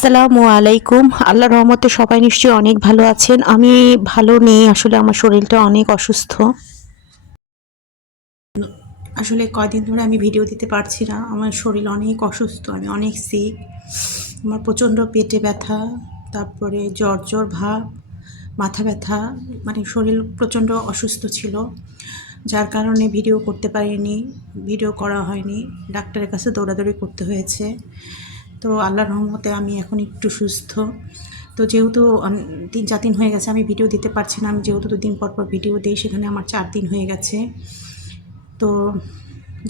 আসসালামু আলাইকুম। আল্লাহর রহমতে সবাই নিশ্চয়ই অনেক ভালো আছেন। আমি ভালো নেই, আসলে আমার শরীরটা অনেক অসুস্থ। আসলে কয়দিন ধরে আমি ভিডিও দিতে পারছি না, আমার শরীর অনেক অসুস্থ, আমি অনেক সিক। আমার প্রচণ্ড পেটে ব্যথা, তারপরে জ্বর জ্বর ভাব, মাথা ব্যথা, মানে শরীর প্রচণ্ড অসুস্থ ছিল, যার কারণে ভিডিও করতে পারিনি, ভিডিও করা হয়নি, ডাক্তারের কাছে দৌড়াদৌড়ি করতে হয়েছে। তো আল্লাহর রহমতে আমি এখন একটু সুস্থ। তো যেহেতু 3-4 দিন হয়ে গেছে আমি ভিডিও দিতে পারছি না, আমি যেহেতু 2 দিন পর পর ভিডিও দিই, সেখানে আমার 4 দিন হয়ে গেছে। তো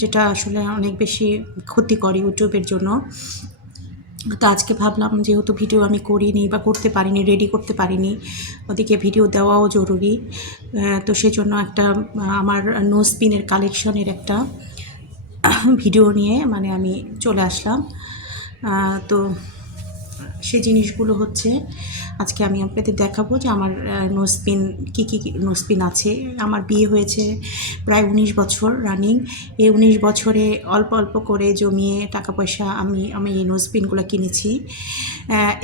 যেটা আসলে অনেক বেশি ক্ষতিকর ইউটিউবের জন্য। তো আজকে ভাবলাম যেহেতু ভিডিও আমি করিনি বা করতে পারিনি, রেডি করতে পারিনি, ওদিকে ভিডিও দেওয়াও জরুরি, তো সেজন্য একটা আমার নোজ পিনের কালেকশনের একটা ভিডিও নিয়ে মানে আমি চলে আসলাম। তো সেই জিনিসগুলো হচ্ছে আজকে আমি আপনাদের দেখাবো যে আমার নোজপিন কী কী নোজপিন আছে। আমার বিয়ে হয়েছে প্রায় 19 বছর রানিং। এই 19 বছরে অল্প অল্প করে জমিয়ে টাকা পয়সা আমি এই নোজপিনগুলো কিনেছি।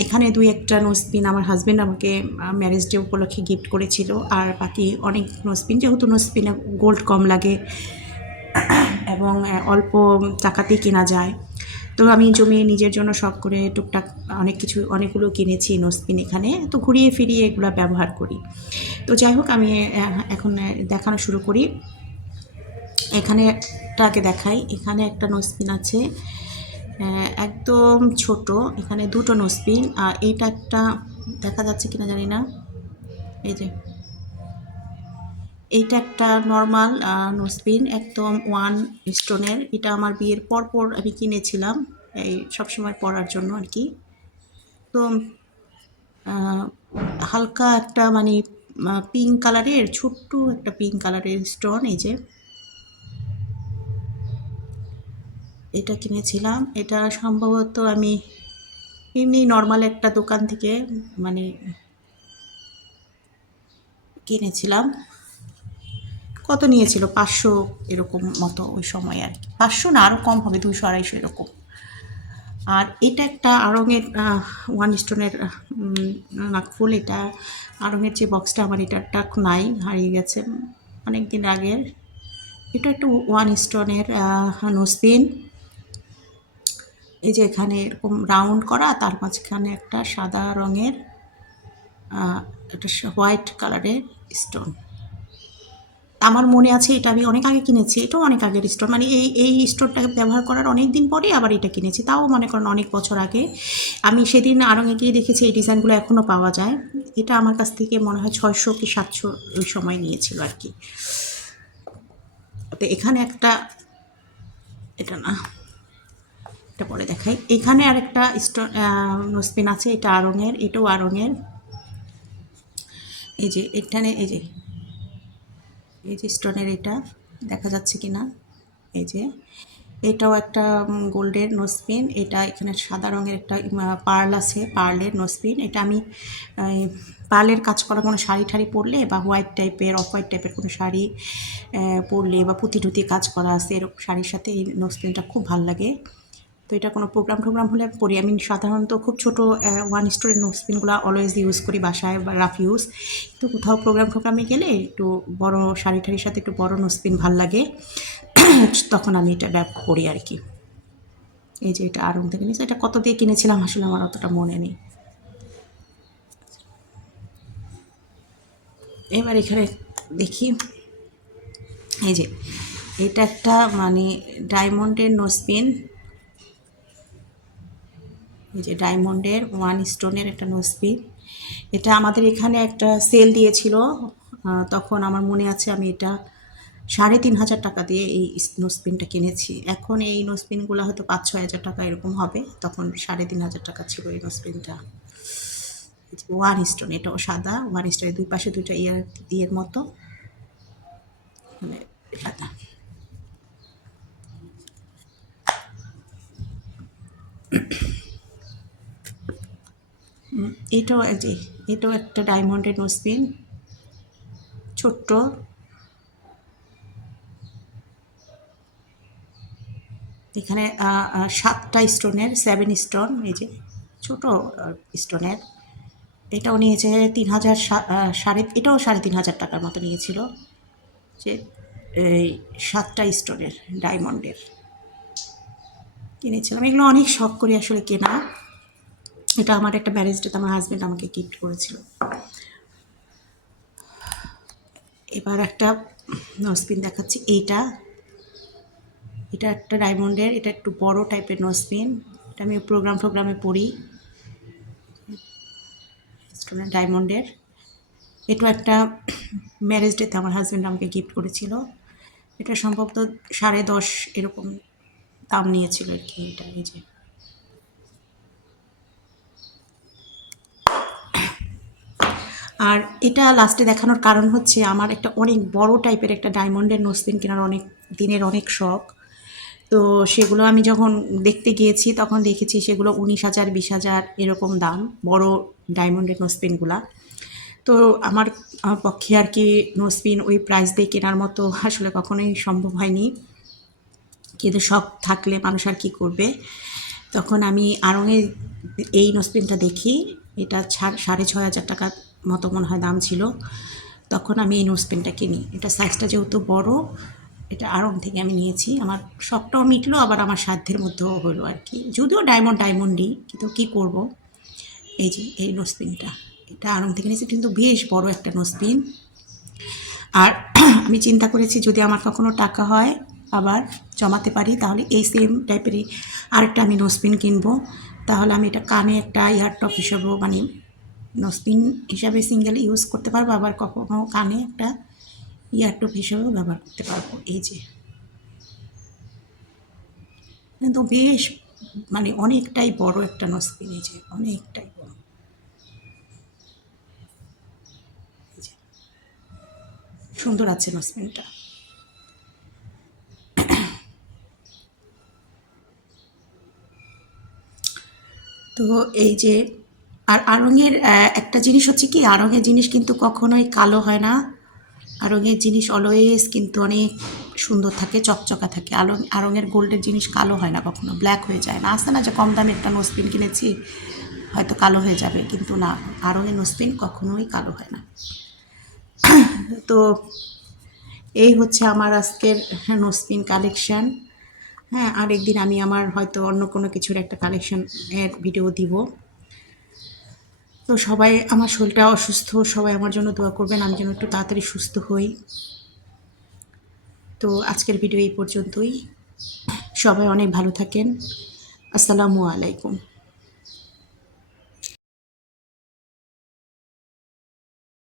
এখানে 2-1টা নোজপিন আমার হাজব্যান্ড আমাকে ম্যারেজ ডে উপলক্ষে গিফট করেছিল, আর বাকি অনেক নোজপিন, যেহেতু নোজপিনে গোল্ড কম লাগে এবং অল্প টাকাতেই কেনা যায়, তো আমি জমিয়ে নিজের জন্য শখ করে টুকটাক অনেক কিছু অনেকগুলো কিনেছি নোজপিন এখানে, তো ঘুরিয়ে ফিরিয়ে এগুলো ব্যবহার করি। তো যাই হোক, আমি এখন দেখানো শুরু করি। এখানে আগে দেখাই, এখানে একটা নোজপিন আছে একদম ছোট, এখানে 2টো নোজপিন, আর এইটা একটা দেখা যাচ্ছে কিনা জানি না, এই যে এইটা একটা নর্মাল নোজপিন, একদম 1 স্টোনের। এটা আমার বিয়ের পরপর আমি কিনেছিলাম, এই সবসময় পরার জন্য আর কি। তো হালকা একটা মানে পিঙ্ক কালারের, ছোট্ট একটা পিঙ্ক কালারের স্টোন, এই যে এটা কিনেছিলাম। এটা সম্ভবত আমি এমনি নর্মাল একটা দোকান থেকে মানে কিনেছিলাম। কত নিয়েছিল, 500 এরকম মতো ওই সময় আর কি, 500 না আরও কম হবে, 200-250 এরকম। আর এটা একটা আড়ঙের 1 স্টোনের নাকফুল। এটা আড়ঙের যে বক্সটা, আমার এটাটা নাই, হারিয়ে গেছে অনেক দিন আগের। এটা একটু 1 স্টোনের নোজপিন। এই যে এখানে এরকম রাউন্ড করা, তার মাঝখানে একটা সাদা রঙের একটা হোয়াইট কালারের স্টোন। আমার মনে আছে এটা আমি অনেক আগে কিনেছি, এটাও অনেক আগের স্টোন, মানে এই স্টোনটাকে ব্যবহার করার অনেক দিন পরে আবার এটা কিনেছি, তাও মনে করেন অনেক বছর আগে। আমি সেদিন আড়ঙে গিয়ে দেখেছি এই ডিজাইনগুলো এখনও পাওয়া যায়। এটা আমার কাছ থেকে মনে হয় 600 কি 700 ওই সময় নিয়েছিল আর কি। তো এখানে একটা, এটা না, এটা পরে দেখাই। এখানে আরেকটা স্টোন নোজপিন আছে, এটা আড়ঙের, এটাও আড়ঙের। এই যে এখানে এই যে স্টোনের, এটা দেখা যাচ্ছে কি না, এই যে এটাও একটা গোল্ডের নোজপিন। এটা এখানে সাদা রঙের একটা পার্ল আছে, পার্লের নোজপিন। এটা আমি পার্লের কাজ করা কোনো শাড়ি ঠাড়ি পরলে বা হোয়াইট টাইপের, অফ হোয়াইট টাইপের কোনো শাড়ি পরলে বা পুঁতি টুতি কাজ করা আছে এরকম শাড়ির সাথে এই নোজপিনটা খুব ভালো লাগে। তো এটা কোনো প্রোগ্রাম টোগ্রাম হলে পরি। আমি সাধারণত খুব ছোটো 1 স্টোনের নোজপিনগুলো অলওয়েজ ইউজ করি বাসায় বা রাফ ইউজ। তো কোথাও প্রোগ্রাম টোগ্রামে গেলে একটু বড় শাড়ি ঠাড়ির সাথে একটু বড় নোজপিন ভাল লাগে, তখন আমি এটা ব্যবহার করি আর কি। এই যে এটা আড়ং থেকে নিয়েছি, এটা কত দিয়ে কিনেছিলাম আসলে আমার অতটা মনে নেই। এবার এখানে দেখি, এই যে এটা একটা মানে ডায়মন্ডের নোজপিন। এই যে ডায়মন্ডের 1 স্টোনের একটা নোজপিন। এটা আমাদের এখানে একটা সেল দিয়েছিল, তখন আমার মনে আছে আমি এটা 3,500 টাকা দিয়ে এই নোজপিনটা কিনেছি। এখন এই নোজপিনগুলো হয়তো 5-6 হাজার টাকা এরকম হবে, তখন 3,500 টাকা ছিল এই নোজপিনটা। 1 স্টোন, এটাও সাদা 1 স্টোনের, 2 পাশে 2টা ইয়ের মতো, মানে সাদা। এটাও এই যে এটাও একটা ডায়মন্ডের নোজপিন, ছোট্ট। এখানে 7টা স্টোনের, 7 স্টোন, এই যে ছোট স্টোনের। এটাও নিয়েছে 3000, এটাও 3500 টাকার মতো নিয়েছিল। যে এই 7টা স্টোনের ডায়মন্ডের কিনেছিলাম। এগুলো অনেক শখ করে আসলে কেনা। এটা আমার একটা ম্যারেজ ডেতে আমার হাজব্যান্ড আমাকে গিফট করেছিল। এবার একটা নোজপিন দেখাচ্ছি। এটা একটা ডায়মন্ডের, এটা একটু বড় টাইপের নোজপিন। এটা আমি প্রোগ্রামে পড়ি। স্টোনের ডায়মন্ডের। এটা একটা ম্যারেজ ডেতে আমার হাজব্যান্ড আমাকে গিফট করেছিল। এটা সম্ভবত 10.5 এরকম দাম নিয়েছিল আর কি। এটা এই যে আর এটা লাস্টে দেখানোর কারণ হচ্ছে আমার একটা অনেক বড় টাইপের একটা ডায়মন্ডের নোজপিন কেনার অনেক দিনের অনেক শখ। তো সেগুলো আমি যখন দেখতে গিয়েছি তখন দেখেছি সেগুলো 19,000 20,000 এরকম দাম, বড় ডায়মন্ডের নোজপিনগুলা। তো আমার পক্ষে আর কি নোজপিন ওই প্রাইস দিয়ে কেনার মতো আসলে কখনোই সম্ভব হয়নি। কিন্তু শখ থাকলে মানুষ আর কি করবে। তখন আমি আড়ংয়ের এই নোজপিনটা দেখি। এটা 6,500 টাকার মতো মনে হয় দাম ছিল। তখন আমি এই নোজপিনটা কিনি। এটা সাইজটা যেহেতু বড়, এটা আড়ং থেকে আমি নিয়েছি। আমার শখটাও মিটলো, আবার আমার সাধ্যের মধ্যেও হলো আর কি। যদিও ডায়মন্ডই, কিন্তু কী করব। এই যে এই নোজপিনটা, এটা আড়ং থেকে নিয়েছি, কিন্তু বেশ বড় একটা নোজপিন। আর আমি চিন্তা করেছি যদি আমার কখনো টাকা হয় আবার জমাতে পারি, তাহলে এই সেম টাইপেরই আরেকটা আমি নোজপিন কিনবো। তাহলে আমি এটা কানে একটা ইয়ারটপ হিসাবেও, মানে নোজপিন হিসাবে সিঙ্গেল ইউজ করতে পারবো, আবার কখনো কানে একটা ইয়ারটপ হিসাবেও ব্যবহার করতে পারবো। এই যে কিন্তু বেশ, মানে অনেকটাই বড় একটা নোজপিন। এই যে অনেকটাই বড়। এই যে সুন্দর আছে নোজপিনটা। তো এই যে আর আড়ংয়ের একটা জিনিস হচ্ছে কি, আড়ংয়ের জিনিস কিন্তু কখনোই কালো হয় না। আড়ংয়ের জিনিস অলওয়েজ কিন্তু অনেক সুন্দর থাকে, চকচকা থাকে। আড়ংয়ের গোল্ডের জিনিস কালো হয় না কখনো, ব্ল্যাক হয়ে যায় না। আসে না যে কম দামে একটা নোজপিন কিনেছি হয়তো কালো হয়ে যাবে, কিন্তু না, আড়ংয়ের নোজপিন কখনোই কালো হয় না। তো এই হচ্ছে আমার আজকের নোজপিন কালেকশান। হ্যাঁ, আরেকদিন আমি আমার হয়তো অন্য কোনো কিছুর একটা কালেকশানের ভিডিও দিব। তো সবাই, আমার শরীরটা অসুস্থ, সবাই আমার জন্য দোয়া করবেন আমি যেন একটু তাড়াতাড়ি সুস্থ হই। তো আজকের ভিডিও এই পর্যন্তই। সবাই অনেক ভালো থাকেন। আসসালামু আলাইকুম।